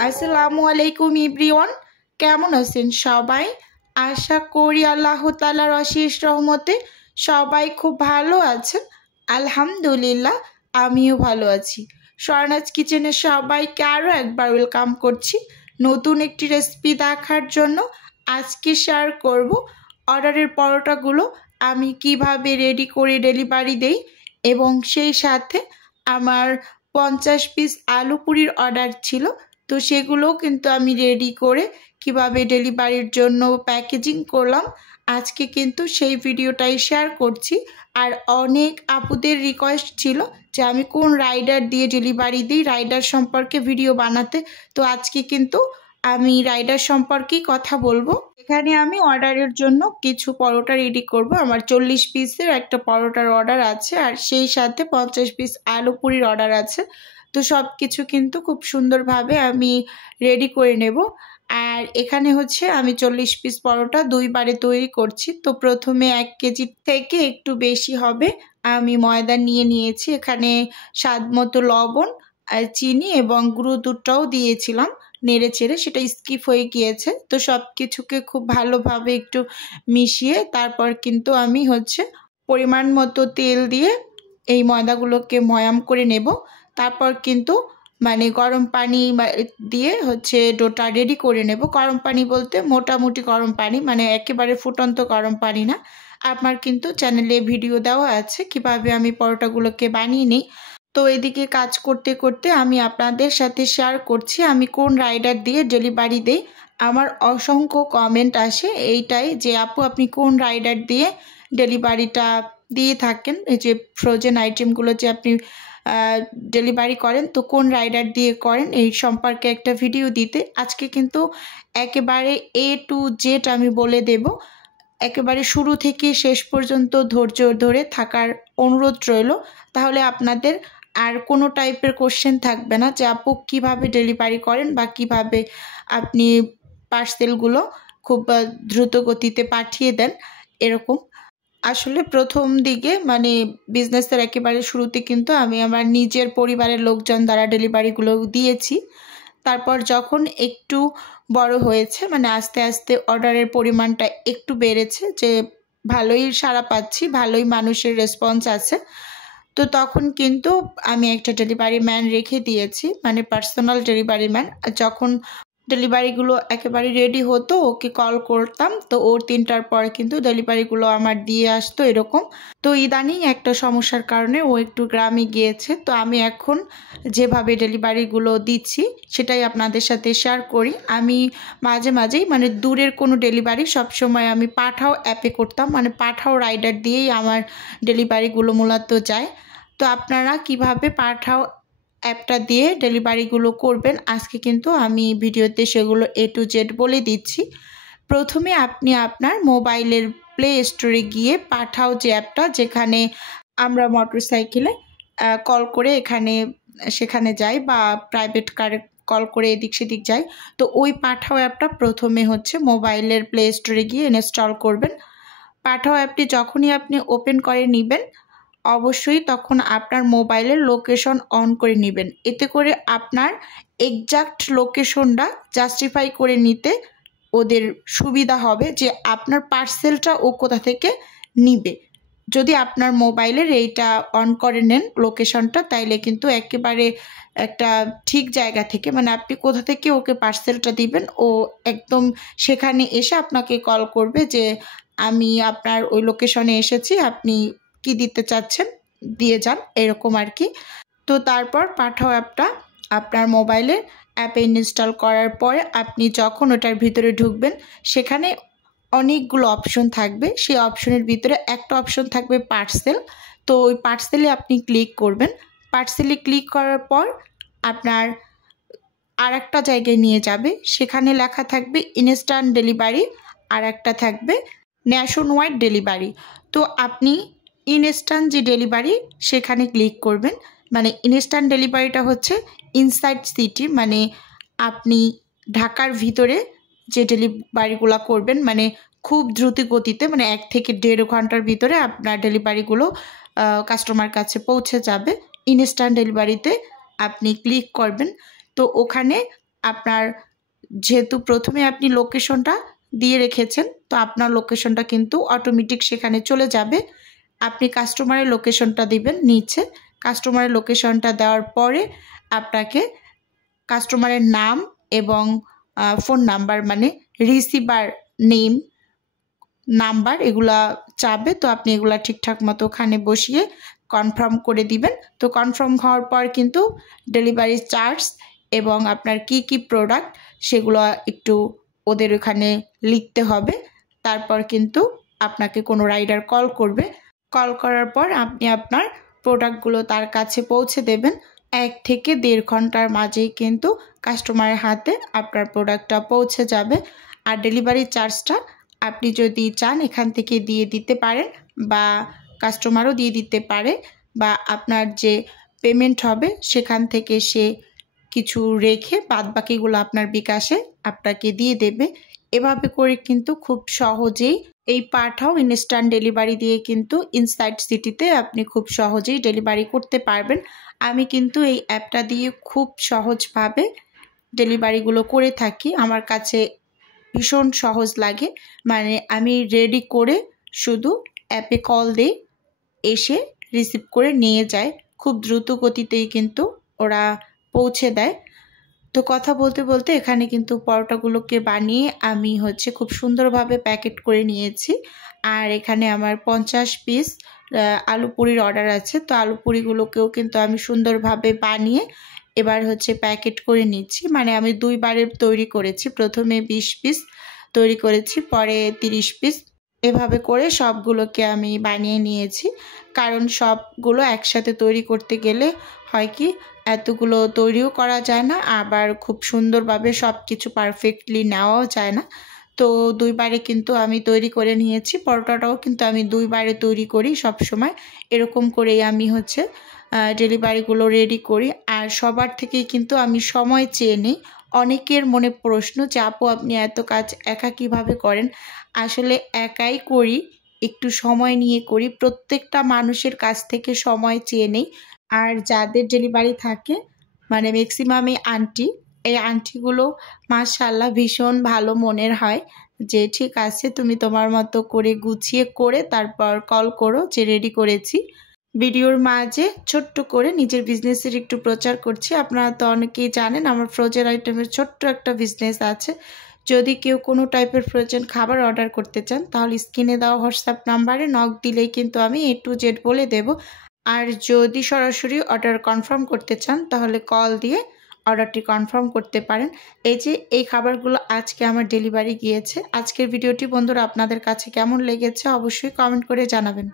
আসসালামু আলাইকুম এভরিওয়ান, কেমন আছেন সবাই? আশা করি আল্লাহ তাআলার অশেষ রহমতে সবাই খুব ভালো আছেন। আলহামদুলিল্লাহ, আমিও ভালো আছি। স্বর্ণাজ কিচেনে সবাইকে আরও একবার ওয়েলকাম করছি নতুন একটি রেসিপি দেখার জন্য। আজকে শেয়ার করব অর্ডারের পরোটাগুলো আমি কিভাবে রেডি করে ডেলিভারি দেই, এবং সেই সাথে আমার 50 পিস আলু পুরির অর্ডার ছিল, তো সেগুলোও কিন্তু আমি রেডি করে কিভাবে ডেলিভারির জন্য প্যাকেজিং করলাম আজকে কিন্তু সেই ভিডিওটাই শেয়ার করছি। আর অনেক আপুদের রিকোয়েস্ট ছিল যে আমি কোন রাইডার দিয়ে ডেলিভারি দিই, রাইডার সম্পর্কে ভিডিও বানাতে। তো আজকে কিন্তু আমি রাইডার সম্পর্কেই কথা বলবো। এখানে আমি অর্ডারের জন্য কিছু পরোটা রেডি করব। আমার 40 পিসের একটা পরোটার অর্ডার আছে, আর সেই সাথে 50 পিস আলু পুরির অর্ডার আছে। তো সব কিছু কিন্তু খুব সুন্দরভাবে আমি রেডি করে নেব। আর এখানে হচ্ছে আমি 40 পিস পরোটা 2 বারে তৈরি করছি। তো প্রথমে 1 কেজি থেকে একটু বেশি হবে আমি ময়দা নিয়ে নিয়েছি। এখানে স্বাদ মতো লবণ আর চিনি এবং গুঁড়ো দুধটাও দিয়েছিলাম, নেড়ে চেড়ে সেটা স্কিপ হয়ে গিয়েছে। তো সব কিছুকে খুব ভালোভাবে একটু মিশিয়ে তারপর কিন্তু আমি হচ্ছে পরিমাণ মতো তেল দিয়ে এই ময়দাগুলোকে ময়াম করে নেব। তারপর কিন্তু গরম পানি দিয়ে হচ্ছে ডোটা রেডি করে নেব। গরম পানি বলতে মোটামুটি গরম পানি, একেবারে ফুটন্ত গরম পানি না। আমার কিন্তু চ্যানেলে ভিডিও দেওয়া আছে কিভাবে আমি পরোটাগুলোকে বানিয়ে নিই। তো এদিকে কাজ করতে করতে আমি আপনাদের সাথে শেয়ার করছি আমি কোন রাইডার দিয়ে ডেলিভারি দেই। আমার অসংখ্য কমেন্ট আসে এইটাই যে আপু আপনি কোন রাইডার দিয়ে ডেলিভারিটা দিয়ে থাকেন, এই যে ফ্রোজেন আইটেমগুলো যে আপনি ডেলিভারি করেন, তো কোন রাইডার দিয়ে করেন এই সম্পর্কে একটা ভিডিও দিতে। আজকে কিন্তু একেবারে A to Z আমি বলে দেব। একেবারে শুরু থেকে শেষ পর্যন্ত ধৈর্য ধরে থাকার অনুরোধ রইল, তাহলে আপনাদের আর কোনো টাইপের কোশ্চেন থাকবে না যে আপু কীভাবে ডেলিভারি করেন বা কিভাবে আপনি পার্সেলগুলো খুব দ্রুত গতিতে পাঠিয়ে দেন এরকম। আসলে প্রথম দিকে বিজনেসের একেবারে শুরুতে কিন্তু আমি আমার নিজের পরিবারের লোকজন দ্বারা ডেলিভারিগুলো দিয়েছি। তারপর যখন একটু বড় হয়েছে, আস্তে আস্তে অর্ডারের পরিমাণটা একটু বেড়েছে, যে ভালোই সাড়া পাচ্ছি, ভালোই মানুষের রেসপন্স আছে, তো তখন কিন্তু আমি একটা ডেলিভারি ম্যান রেখে দিয়েছি, পার্সোনাল ডেলিভারি ম্যান। যখন ডেলিভারিগুলো একেবারে রেডি হতো ওকে কল করতাম, তো ওর 3টার পর কিন্তু ডেলিভারিগুলো আমার দিয়ে আসতো এরকম। তো ইদানিং একটা সমস্যার কারণে ও একটু গ্রামে গিয়েছে, তো আমি এখন যেভাবে ডেলিভারিগুলো দিচ্ছি সেটাই আপনাদের সাথে শেয়ার করি। আমি মাঝে মাঝেই দূরের কোনো ডেলিভারি সবসময় আমি পাঠাও অ্যাপে করতাম, পাঠাও রাইডার দিয়েই আমার ডেলিভারিগুলো মূলত যায়। তো আপনারা কিভাবে পাঠাও অ্যাপটা দিয়ে ডেলিভারিগুলো করবেন আজকে কিন্তু আমি ভিডিওতে সেগুলো A to Z বলে দিচ্ছি। প্রথমে আপনি আপনার মোবাইলের প্লে স্টোরে গিয়ে পাঠাও যে অ্যাপটা, যেখানে আমরা মোটরসাইকেলে কল করে সেখানে যাই বা প্রাইভেট কারে কল করে এদিক সেদিক যাই, তো ওই পাঠাও অ্যাপটা প্রথমে হচ্ছে মোবাইলের প্লে স্টোরে গিয়ে ইনস্টল করবেন। পাঠাও অ্যাপটি যখনই আপনি ওপেন করে নেবেন অবশ্যই তখন আপনার মোবাইলের লোকেশন অন করে নেবেন। এতে করে আপনার এক্সাক্ট লোকেশনটা জাস্টিফাই করে নিতে ওদের সুবিধা হবে যে আপনার পার্সেলটা ও কোথা থেকে নিবে। যদি আপনার মোবাইলের এইটা অন করে নেন লোকেশনটা, তাইলে কিন্তু একেবারে একটা ঠিক জায়গা থেকে আপনি কোথা থেকে ওকে পার্সেলটা দিবেন, ও একদম সেখানে এসে আপনাকে কল করবে যে আমি আপনার ওই লোকেশনে এসেছি, আপনি কি দিতে চাচ্ছেন দিয়ে যান, এরকম আর কি। তো তারপর পাঠাও অ্যাপটা আপনার মোবাইলে অ্যাপে ইনস্টল করার পরে আপনি যখন ওটার ভিতরে ঢুকবেন সেখানে অনেকগুলো অপশন থাকবে। সেই অপশনের ভিতরে একটা অপশন থাকবে পার্সেল। তো ওই পার্সেলে আপনি ক্লিক করবেন। পার্সেলে ক্লিক করার পর আপনার আর একটা জায়গায় নিয়ে যাবে, সেখানে লেখা থাকবে ইনস্ট্যান্ট ডেলিভারি, আর একটা থাকবে ন্যাশন ওয়াইড ডেলিভারি। তো আপনি ইনস্ট্যান্ট যে ডেলিভারি সেখানে ক্লিক করবেন। ইনস্ট্যান্ট ডেলিভারিটা হচ্ছে ইনসাইড সিটি, আপনি ঢাকার ভিতরে যে ডেলিভারিগুলো করবেন, খুব দ্রুত গতিতে মানে 1 থেকে 1.5 ঘন্টার ভিতরে আপনার ডেলিভারিগুলো কাস্টমার কাছে পৌঁছে যাবে। ইনস্ট্যান্ট ডেলিভারিতে আপনি ক্লিক করবেন। তো ওখানে আপনার যেহেতু প্রথমে আপনি লোকেশনটা দিয়ে রেখেছেন, তো আপনার লোকেশনটা কিন্তু অটোমেটিক সেখানে চলে যাবে। আপনি কাস্টমারের লোকেশনটা দিবেন নিচে। কাস্টমারের লোকেশনটা দেওয়ার পরে আপনাকে কাস্টমারের নাম এবং ফোন নাম্বার মানে রিসিভার নেম নাম্বার এগুলা চাবে। তো আপনি এগুলা ঠিকঠাক মতো ওখানে বসিয়ে কনফার্ম করে দিবেন। তো কনফার্ম হওয়ার পর কিন্তু ডেলিভারি চার্জ এবং আপনার কি কি প্রোডাক্ট সেগুলো একটু ওদের ওখানে লিখতে হবে। তারপর কিন্তু আপনাকে কোনো রাইডার কল করবে। কল করার পর আপনি আপনার প্রোডাক্টগুলো তার কাছে পৌঁছে দেবেন। 1 থেকে 1.5 ঘন্টার মাঝেই কিন্তু কাস্টমারের হাতে আপনার প্রোডাক্টটা পৌঁছে যাবে। আর ডেলিভারি চার্জটা আপনি যদি চান এখান থেকে দিয়ে দিতে পারেন বা কাস্টমারও দিয়ে দিতে পারে, বা আপনার যে পেমেন্ট হবে সেখান থেকে সে কিছু রেখে বাদবাকিগুলো আপনার বিকাশে আপনাকে দিয়ে দেবে। এভাবে করে কিন্তু খুব সহজেই এই পাঠাও ইনস্ট্যান্ট ডেলিভারি দিয়ে কিন্তু ইনসাইড সিটিতে আপনি খুব সহজেই ডেলিভারি করতে পারবেন। আমি কিন্তু এই অ্যাপটা দিয়ে খুব সহজভাবে ডেলিভারিগুলো করে থাকি। আমার কাছে ভীষণ সহজ লাগে, মানে আমি রেডি করে শুধু অ্যাপে কল দিই, এসে রিসিভ করে নিয়ে যায়। খুব দ্রুত গতিতেই কিন্তু ওরা পৌঁছে দেয়। তো কথা বলতে বলতে এখানে কিন্তু পরোটাগুলোকে বানিয়ে আমি খুব সুন্দরভাবে প্যাকেট করে নিয়েছি। আর এখানে আমার 50 পিস আলু পুরির অর্ডার আছে। তো আলু পুরিগুলোকেও কিন্তু আমি সুন্দরভাবে বানিয়ে এবার প্যাকেট করে নিচ্ছি। মানে আমি 2 বারে তৈরি করেছি। প্রথমে 20 পিস তৈরি করেছি, পরে 30 পিস, এভাবে করে সবগুলোকে আমি বানিয়ে নিয়েছি। কারণ সবগুলো একসাথে তৈরি করতে গেলে হয় কি এতগুলো তৈরিও করা যায় না, আবার খুব সুন্দরভাবে সব কিছু পারফেক্টলি নেওয়াও যায় না। তো 2 বারে কিন্তু আমি তৈরি করে নিয়েছি। পরোটাটাও কিন্তু আমি 2 বারে তৈরি করি সব সময়। এরকম করেই আমি ডেলিভারিগুলো রেডি করি। আর সবার থেকেই কিন্তু আমি সময় চেয়ে নিই। অনেকের মনে প্রশ্ন যে আপু আপনি এত কাজ একা কিভাবে করেন? আসলে একাই করি, একটু সময় নিয়ে করি। প্রত্যেকটা মানুষের কাছ থেকে সময় চেয়ে নেই। আর যাদের ডেলিভারি থাকে মানে ম্যাক্সিমামই আন্টি, এই আন্টিগুলো মাশাআল্লাহ ভীষণ ভালো মনের হয় যে ঠিক আছে তুমি তোমার মতো করে গুছিয়ে করে তারপর কল করো যে রেডি করেছি। ভিডিওর মাঝে ছোট্ট করে নিজের বিজনেসের একটু প্রচার করছি। আপনারা তো অনেকেই জানেন আমার ফ্রোজেন আইটেমের ছোট্ট একটা বিজনেস আছে। যদি কেউ কোনো টাইপের ফ্রোজেন খাবার অর্ডার করতে চান তাহলে স্ক্রিনে দেওয়া হোয়াটসঅ্যাপ নাম্বারে নক দিলেই কিন্তু আমি A to Z বলে দেব। আর যদি সরাসরি অর্ডার কনফার্ম করতে চান তাহলে কল দিয়ে অর্ডারটি কনফার্ম করতে পারেন। এই যে এই খাবারগুলো আজকে আমার ডেলিভারি গিয়েছে। আজকের ভিডিওটি বন্ধুরা আপনাদের কাছে কেমন লেগেছে অবশ্যই কমেন্ট করে জানাবেন।